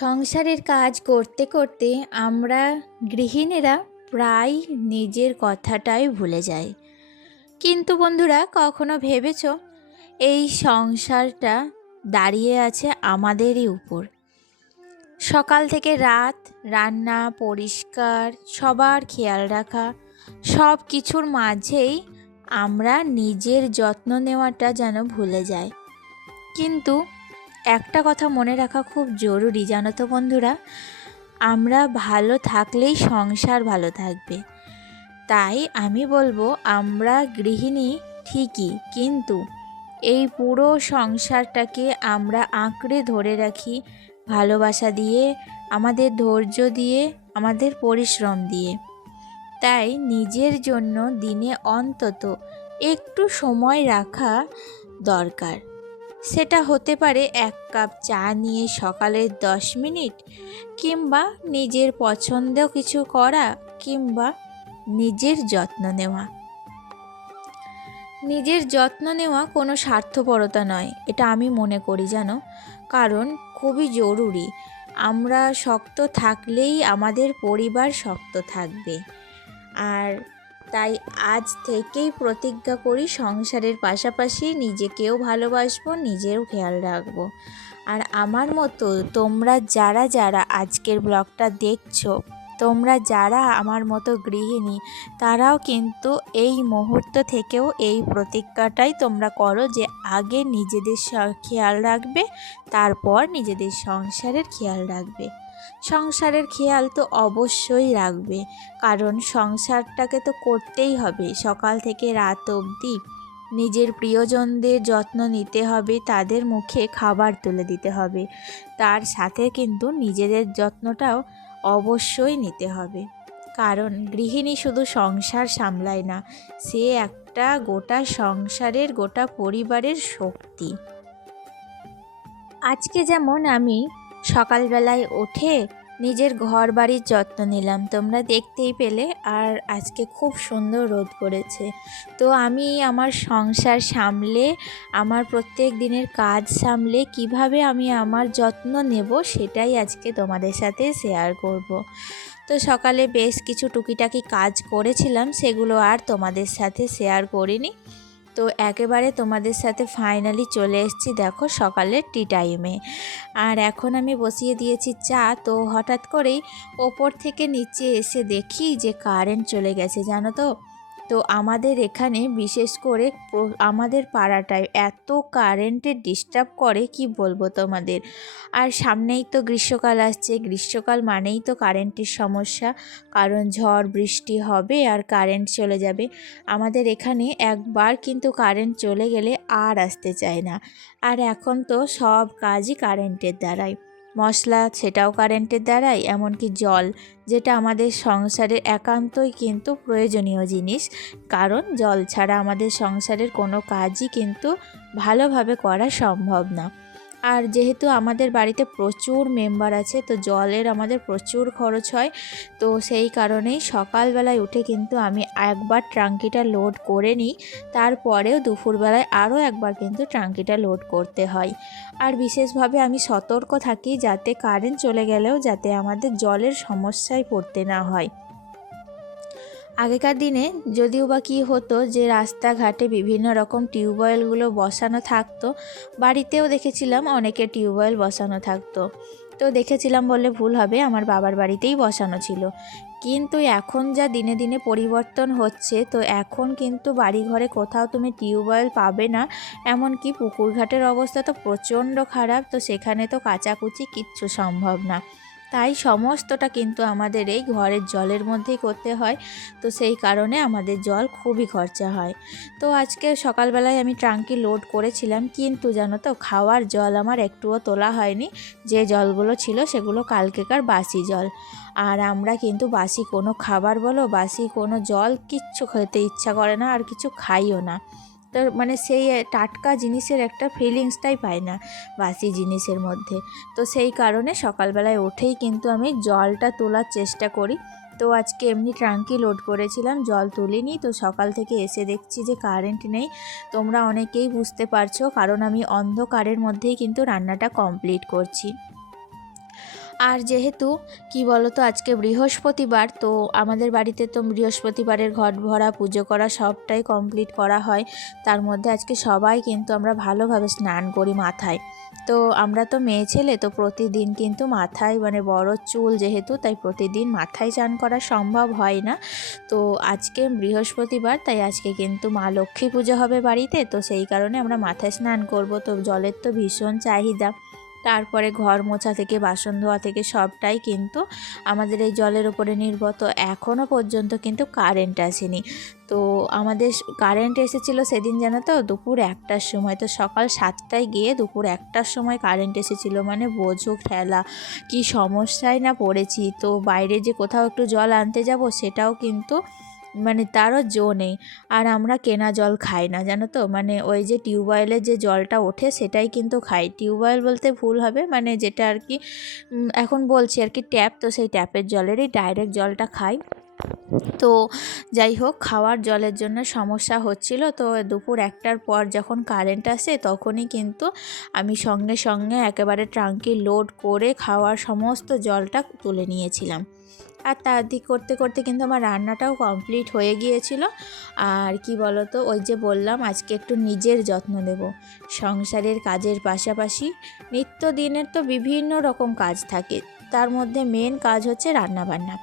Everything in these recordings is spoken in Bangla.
সংসারের কাজ করতে করতে আমরা গৃহিণীরা প্রায় নিজের কথাটাই ভুলে যাই। কিন্তু বন্ধুরা, কখনো ভেবেছো এই সংসারটা দাঁড়িয়ে আছে আমাদেরই উপর? সকাল থেকে রাত রান্না, পরিষ্কার, সবার খেয়াল রাখা, সব কিছুর মাঝেই আমরা নিজের যত্ন নেওয়াটা যেন ভুলে যাই। কিন্তু একটা কথা মনে রাখা খুব জরুরি, জানো তো বন্ধুরা, আমরা ভালো থাকলেই সংসার ভালো থাকবে। তাই আমি বলবো, আমরা গৃহিণী ঠিকই, কিন্তু এই পুরো সংসারটাকে আমরা আঁকড়ে ধরে রাখি ভালোবাসা দিয়ে, আমাদের ধৈর্য দিয়ে, আমাদের পরিশ্রম দিয়ে। তাই নিজের জন্য দিনে অন্তত একটু সময় রাখা দরকার। সেটা হতে পারে 1 কাপ চা নিয়ে সকালের 10 মিনিট, কিংবা নিজের পছন্দ কিছু করা, কিংবা নিজের যত্ন নেওয়া। নিজের যত্ন নেওয়া কোনো স্বার্থপরতা নয়, এটা আমি মনে করি, জানো, কারণ খুবই জরুরি। আমরা শক্ত থাকলেই আমাদের পরিবার শক্ত থাকবে। আর তাই আজ থেকেই প্রতিজ্ঞা করি, সংসারের পাশাপাশি নিজেকেও ভালোবাসবো, নিজেরও খেয়াল রাখবো। আর আমার মতো তোমরা যারা যারা আজকের ব্লগটা দেখছো, তোমরা যারা আমার মতো গৃহিণী, তারাও কিন্তু এই মুহূর্ত থেকেও এই প্রতিজ্ঞাটাই তোমরা করো যে আগে নিজেদের খেয়াল রাখবে, তারপর নিজেদের সংসারের খেয়াল রাখবে। সংসারের খেয়াল তো অবশ্যই রাখবে, কারণ সংসারটাকে তো করতেই হবে। সকাল থেকে রাত অবধি নিজের প্রিয়জনদের যত্ন নিতে হবে, তাদের মুখে খাবার তুলে দিতে হবে, তার সাথে কিন্তু নিজেদের যত্নটাও অবশ্যই নিতে হবে। কারণ গৃহিণী শুধু সংসার সামলায় না, সে একটা গোটা সংসারের, গোটা পরিবারের শক্তি। আজকে যেমন আমি সকালবেলায় উঠে নিজের ঘর বাড়ির যত্ন নিলাম, তোমরা দেখতেই পেলে। আর আজকে খুব সুন্দর রোদ পড়েছে, তো আমি আমার সংসার সামলে, আমার প্রত্যেক দিনের কাজ সামলে কিভাবে আমি আমার যত্ন নেব, সেটাই আজকে তোমাদের সাথে শেয়ার করব। তো সকালে বেশ কিছু টুকিটাকি কাজ করেছিলাম, সেগুলো আর তোমাদের সাথে শেয়ার করিনি। তো একেবারে তোমাদের সাথে ফাইনালি চলে এসেছি, দেখো, সকালের টি টাইমে। আর এখন আমি বসিয়ে দিয়েছি চা। তো হঠাৎ করেই ওপর থেকে নিচে এসে দেখি যে কারেন্ট চলে গেছে, জানো তো। তো আমাদের এখানে বিশেষ করে আমাদের পাড়াটায় এত কারেন্টের ডিস্টার্ব করে, কি বলবো তোমাদের। আর সামনেই তো গ্রীষ্মকাল আসছে, গ্রীষ্মকাল মানেই তো কারেন্টের সমস্যা, কারণ ঝড় বৃষ্টি হবে আর কারেন্ট চলে যাবে। আমাদের এখানে একবার কিন্তু কারেন্ট চলে গেলে আর আসতে চায় না। আর এখন তো সব কাজই কারেন্টের দ্বারাই, মশলা সেটাও কারেন্টের দ্বারাই, এমনকি জল, যেটা আমাদের সংসারের একান্তই কিন্তু প্রয়োজনীয় জিনিস, কারণ জল ছাড়া আমাদের সংসারের কোনো কাজই কিন্তু ভালোভাবে করা সম্ভব না। আর যেহেতু আমাদের বাড়িতে প্রচুর মেম্বার আছে, তো জলের আমাদের প্রচুর খরচ হয়। তো সেই কারণেই সকালবেলায় উঠে কিন্তু আমি একবার ট্যাঙ্কিটা লোড করে নিই, তারপরেও দুপুরবেলায় আরও একবার কিন্তু ট্যাঙ্কিটা লোড করতে হয়। আর বিশেষভাবে আমি সতর্ক থাকি যাতে কারেন্ট চলে গেলেও যাতে আমাদের জলের সমস্যায় পড়তে না হয়। আগেকার দিনে যদিও বা কী হতো যে রাস্তাঘাটে বিভিন্ন রকম টিউবওয়েলগুলো বসানো থাকতো, বাড়িতেও দেখেছিলাম অনেকে টিউবওয়েল বসানো থাকতো। তো দেখেছিলাম বললে ভুল হবে, আমার বাবার বাড়িতেই বসানো ছিল। কিন্তু এখন যা দিনে দিনে পরিবর্তন হচ্ছে, তো এখন কিন্তু বাড়িঘরে কোথাও তুমি টিউবওয়েল পাবে না। এমনকি পুকুরঘাটের অবস্থা তো প্রচণ্ড খারাপ, তো সেখানে তো কাচাকুচি কিচ্ছু সম্ভব না। তাই সমস্তটা কিন্তু আমাদের এই ঘরের জলের মধ্যেই করতে হয়। তো সেই কারণে আমাদের জল খুবই খরচা হয়। তো আজকে সকালবেলায় আমি ট্যাঙ্কি লোড করেছিলাম, কিন্তু জানো তো, খাওয়ার জল আমার একটুও তোলা হয়নি। যে জলগুলো ছিল সেগুলো কালকেকার বাসি জল। আর আমরা কিন্তু বাসি কোনো খাবার বলো, বাসি কোনো জল কিচ্ছু খেতে ইচ্ছা করে না, আর কিছু খাইও না। তো মানে সেই টাটকা জিনিসের একটা ফিলিংসটাই পাই না বাসি জিনিসের মধ্যে। তো সেই কারণে সকালবেলায় উঠেই কিন্তু আমি জলটা তোলার চেষ্টা করি। তো আজকে এমনি ট্যাঙ্কি লোড করেছিলাম, জল তুলিনি। তো সকাল থেকে এসে দেখছি যে কারেন্ট নেই। তোমরা অনেকেই বুঝতে পারছো, কারণ আমি অন্ধকারের মধ্যেই কিন্তু রান্নাটা কমপ্লিট করছি। আর যেহেতু কি বলো তো আজকে বৃহস্পতিবার, তো আমাদের বাড়িতে তো বৃহস্পতিবারের ঘট ভরা পুজো করা সবটাই কমপ্লিট করা হয়। তার মধ্যে আজকে সবাই কিন্তু আমরা ভালোভাবে স্নান করি মাথায়। তো আমরা তো মেয়ে ছেলে, তো প্রতিদিন কিন্তু মাথায় মানে বড় চুল যেহেতু, তাই প্রতিদিন মাথায় স্নান করা সম্ভব হয় না। তো আজকে বৃহস্পতিবার, তাই আজকে কিন্তু মা লক্ষ্মী পুজো হবে বাড়িতে, তো সেই কারণে আমরা মাথায় স্নান করব। তো জলের তো ভীষণ চাহিদা। তারপরে ঘর মোছা থেকে বাসন ধোয়া থেকে সবটাই কিন্তু আমাদের এই জলের উপরে নির্ভর। তো এখনও পর্যন্ত কিন্তু কারেন্ট আসেনি। তো আমাদের কারেন্ট এসেছিলো সেদিন জানো তো দুপুর 1টার সময়, তো সকাল 7টায় গিয়ে দুপুর 1টার সময় কারেন্ট এসেছিলো। মানে বোঝো ঠেলা কি সমস্যায় না পড়েছি। তো বাইরে যে কোথাও একটু জল আনতে যাব সেটাও কিন্তু মানে তারও জো নেই। আর আমরা কেনা জল খাই না জানো তো, মানে ওই যে টিউবওয়েলের যে জলটা ওঠে সেটাই কিন্তু খাই। টিউবওয়েল বলতে ভুল হবে, মানে যেটা আর কি এখন বলছি আর কি ট্যাপ, তো সেই ট্যাপের জলেরই ডাইরেক্ট জলটা খাই। তো যাই হোক, খাওয়ার জলের জন্য সমস্যা হচ্ছিল। তো দুপুর 1টার পর যখন কারেন্ট আসে তখনই কিন্তু আমি সঙ্গে সঙ্গে একেবারে ট্যাঙ্কি লোড করে খাওয়ার সমস্ত জলটা তুলে নিয়েছিলাম। আর তার দিক করতে করতে কিন্তু আমার রান্নাটাও কমপ্লিট হয়ে গিয়েছিল। আর কি বলো তো, ওই যে বললাম আজকে একটু নিজের যত্ন নেব। সংসারের কাজের পাশাপাশি নিত্যদিনের তো বিভিন্ন রকম কাজ থাকে, তার মধ্যে মেন কাজ হচ্ছে রান্নাবান্না।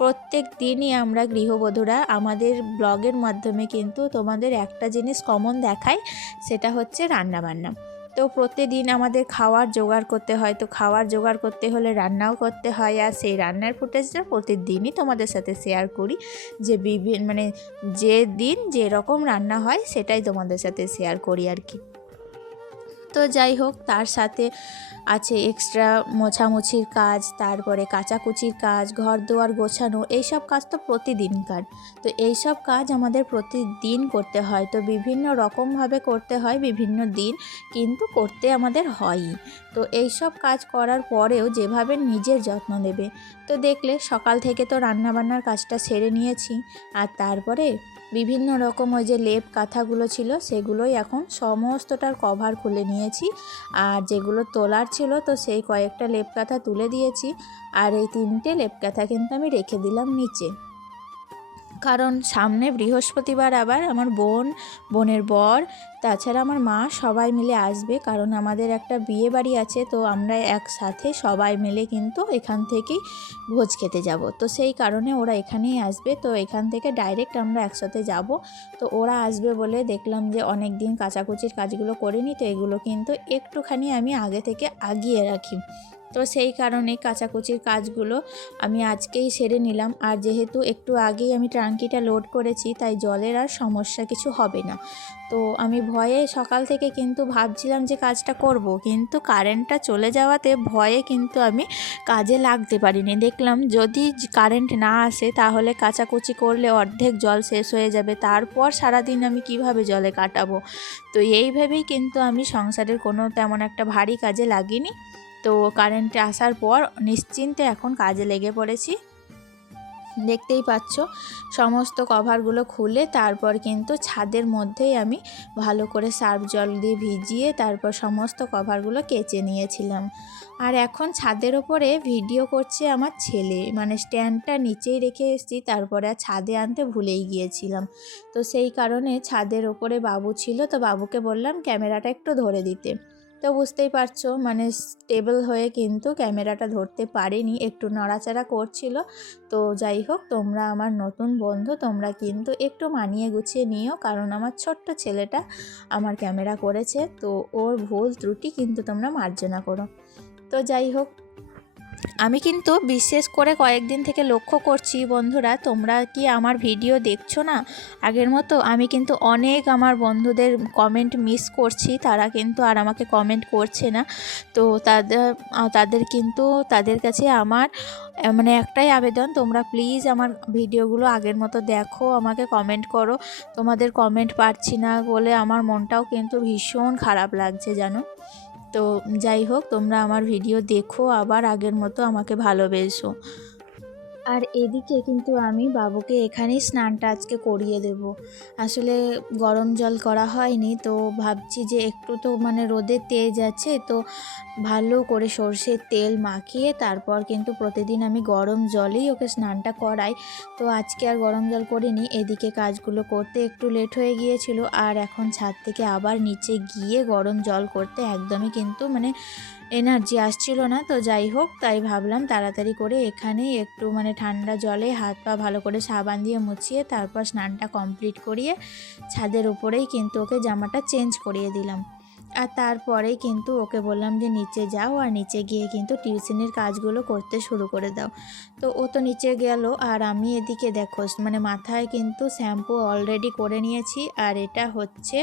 প্রত্যেক দিনই আমরা গৃহবধূরা আমাদের ব্লগের মাধ্যমে কিন্তু তোমাদের একটা জিনিস কমন দেখায়, সেটা হচ্ছে রান্নাবান্না। তো প্রতিদিন আমাদের খাওয়ার জোগাড় করতে হয়, তো খাওয়ার জোগাড় করতে হলে রান্নাও করতে হয়। আর সেই রান্নার ফুটেজটা প্রতিদিনই তোমাদের সাথে শেয়ার করি, যে মানে যে দিন যেরকম রান্না হয় সেটাই তোমাদের সাথে শেয়ার করি আর কি। তো যাই হোক, তার সাথে আছে এক্সট্রা মোছামুছির কাজ, তারপরে কাচাকুচির কাজ, ঘর দুয়ার গোছানো, এইসব কাজ তো প্রতিদিনকার। তো এইসব কাজ আমাদের প্রতিদিন করতে হয়, তো বিভিন্ন রকমভাবে করতে হয় বিভিন্ন দিন, কিন্তু করতে আমাদের হয়ই। তো এইসব কাজ করার পরেও যেভাবে নিজের যত্ন নেবে, তো দেখলে সকাল থেকে তো রান্নাবান্নার কাজটা সেরে নিয়েছি। আর তারপরে বিভিন্ন রকম ওই যে লেপ কাঁথাগুলো ছিল সেগুলোই এখন সমস্তটার কভার খুলে নিয়েছি। আর যেগুলো তোলার ছিল তো সেই কয়েকটা লেপ কাঁথা তুলে দিয়েছি। আর এই 3টে লেপ কাঁথা কিন্তু আমি রেখে দিলাম নিচে, কারণ সামনে বৃহস্পতিবার আবার আমার বোনের বর, তাছাড়া আমার মা সবাই মিলে আসবে। কারণ আমাদের একটা বিয়ে বাড়ি আছে, তো আমরা একসাথে সবাই মিলে কিন্তু এখান থেকেই ভোজ খেতে যাব। তো সেই কারণে ওরা এখানেই আসবে, তো এখান থেকে ডাইরেক্ট আমরা একসাথে যাব। তো ওরা আসবে বলে দেখলাম যে অনেক দিন কাচাকুচির কাজগুলো করিনি, তো এগুলো কিন্তু একটুখানি আমি আগে থেকে আগিয়ে রাখি। তো সেই কারণে কাচাকুচির কাজগুলো আমি আজকেই সেরে নিলাম। আর যেহেতু একটু আগেই আমি ট্যাঙ্কিটা লোড করেছি, তাই জলের আর সমস্যা কিছু হবে না। তো আমি ভয়ে সকাল থেকে কিন্তু ভাবছিলাম যে কাজটা করব, কিন্তু কারেন্টটা চলে যাওয়াতে ভয়ে কিন্তু আমি কাজে লাগতে পারিনি। দেখলাম যদি কারেন্ট না আসে তাহলে কাচাকুচি করলে অর্ধেক জল শেষ হয়ে যাবে, তারপর সারাদিন আমি কিভাবে জলে কাটাবো। তো এই ভেবেই কিন্তু আমি সংসারের কোনো তেমন একটা ভারী কাজে লাগিনি। তো কারেন্ট আসার পর নিশ্চিন্তে এখন কাজে লেগে পড়েছি। দেখতেই পাচ্ছ সমস্ত কভারগুলো খুলে তারপর কিন্তু ছাদের মধ্যেই আমি ভালো করে সার্ফ জল দিয়ে ভিজিয়ে তারপর সমস্ত কভারগুলো কেচে নিয়েছিলাম। আর এখন ছাদের ওপরে ভিডিও করছে আমার ছেলে, মানে স্ট্যান্ডটা নিচেই রেখে এসেছি, তারপরে আর ছাদে আনতে ভুলেই গিয়েছিলাম। তো সেই কারণে ছাদের ওপরে বাবু ছিল, তো বাবুকে বললাম ক্যামেরাটা একটু ধরে দিতে। তো বুঝতেই পারছো মানে স্টেবল হয়ে কিন্তু ক্যামেরাটা ধরতে পারিনি, একটু নড়াচড়া করছিল। তো যাই হোক, তোমরা আমার নতুন বন্ধু, তোমরা কিন্তু একটু মানিয়ে গুছিয়ে নিও, কারণ আমার ছোট্ট ছেলেটা আমার ক্যামেরা করেছে, তো ওর ভুল ত্রুটি কিন্তু তোমরা মার্জনা করো। তো যাই হোক, আমি কিন্তু বিশেষ করে কয়েকদিন থেকে লক্ষ্য করছি বন্ধুরা, তোমরা কি আমার ভিডিও দেখছো না আগের মতো? আমি কিন্তু অনেক আমার বন্ধুদের কমেন্ট মিস করছি, তারা কিন্তু আর আমাকে কমেন্ট করছে না। তো তাদের কাছে আমার মানে একটাই আবেদন, তোমরা প্লিজ আমার ভিডিওগুলো আগের মতো দেখো, আমাকে কমেন্ট করো। তোমাদের কমেন্ট পাচ্ছি না বলে আমার মনটাও কিন্তু ভীষণ খারাপ লাগছে জানো। তো যাই হোক, তোমরা আমার ভিডিও দেখো, আবার আগের মতো আমাকে ভালোবেসো। আর এদিকে কিন্তু আমি বাবুকে এখানেই স্নানটা আজকে করিয়ে দেব। আসলে গরম জল করা হয়নি, তো ভাবছি যে একটু তো মানে রোদের তেজ আছে, তো ভালো করে সর্ষের তেল মাখিয়ে তারপর কিন্তু প্রতিদিন আমি গরম জলেই ওকে স্নানটা করাই। তো আজকে আর গরম জল করিনি, এদিকে কাজগুলো করতে একটু লেট হয়ে গিয়েছিল, আর এখন ছাদ থেকে আবার নিচে গিয়ে গরম জল করতে একদমই কিন্তু মানে এনার্জি আসছিল না। তো যাই হোক, তাই ভাবলাম তাড়াতাড়ি করে এখানেই একটু মানে ঠান্ডা জলে হাত পা ভালো করে সাবান দিয়ে মুছিয়ে তারপর স্নানটা কমপ্লিট করিয়ে ছাদের উপরেই কিন্তু ওকে জামাটা চেঞ্জ করিয়ে দিলাম। আর তারপরেই কিন্তু ওকে বললাম যে নিচে যাও, আর নিচে গিয়ে কিন্তু টিউশনির কাজগুলো করতে শুরু করে দাও। তো ও তো নিচে গেল, আর আমি এদিকে দেখো মানে মাথায় কিন্তু শ্যাম্পু অলরেডি করে নিয়েছি, আর এটা হচ্ছে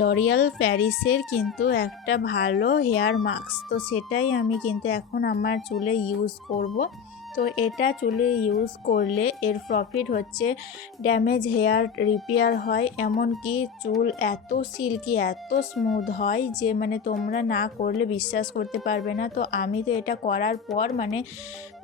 লরিয়াল প্যারিসের কিন্তু একটা ভালো হেয়ার মাস্ক, তো সেটাই আমি কিন্তু এখন আমার চুলে ইউজ করব। তো এটা চুলে ইউজ করলে এর প্রফিট হচ্ছে ড্যামেজ হেয়ার রিপেয়ার হয়, এমনকি চুল এত সিল্কি এত স্মুথ হয় যে মানে তোমরা না করলে বিশ্বাস করতে পারবে না। তো আমি তো এটা করার পর মানে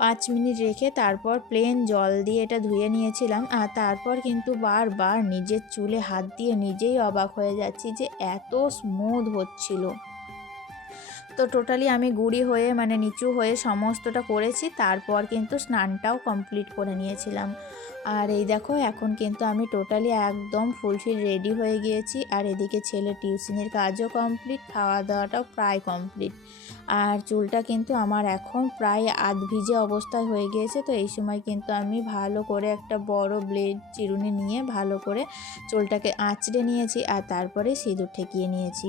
5 মিনিট রেখে তারপর প্লেন জল দিয়ে এটা ধুয়ে নিয়েছিলাম, আর তারপর কিন্তু বারবার নিজের চুলে হাত দিয়ে নিজেই অবাক হয়ে যাচ্ছি যে এত স্মুথ হচ্ছিল। তো টোটালি আমি গুঁড়ি হয়ে মানে নিচু হয়ে সমস্তটা করেছি, তারপর কিন্তু স্নানটাও কমপ্লিট করে নিয়েছিলাম। আর এই দেখো এখন কিন্তু আমি টোটালি একদম ফুলফিল রেডি হয়ে গিয়েছি, আর এদিকে ছেলে টিউশনের কাজও কমপ্লিট, খাওয়া দাওয়াটাও প্রায় কমপ্লিট। আর চুলটা কিন্তু আমার এখন প্রায় আধ ভিজে অবস্থায় হয়ে গিয়েছে। তো এই সময় কিন্তু আমি ভালো করে একটা বড় ব্লেড চিরুনি নিয়ে ভালো করে চুলটাকে আঁচড়ে নিয়েছি, আর তারপরে সিঁদুর ঠেকিয়ে নিয়েছি।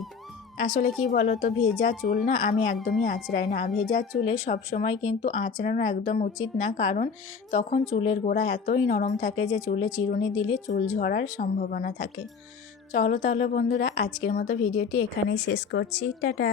আসলে কি বলো তো, ভেজা চুল না আমি একদমই আঁচড়াই না। ভেজা চুলে সবসময় কিন্তু আঁচড়ানো একদম উচিত না, কারণ তখন চুলের গোড়া এতই নরম থাকে যে চুলে চিরুনি দিলে চুল ঝরার সম্ভাবনা থাকে। চলো তাহলে বন্ধুরা, আজকের মতো ভিডিওটি এখানেই শেষ করছি। টাটা।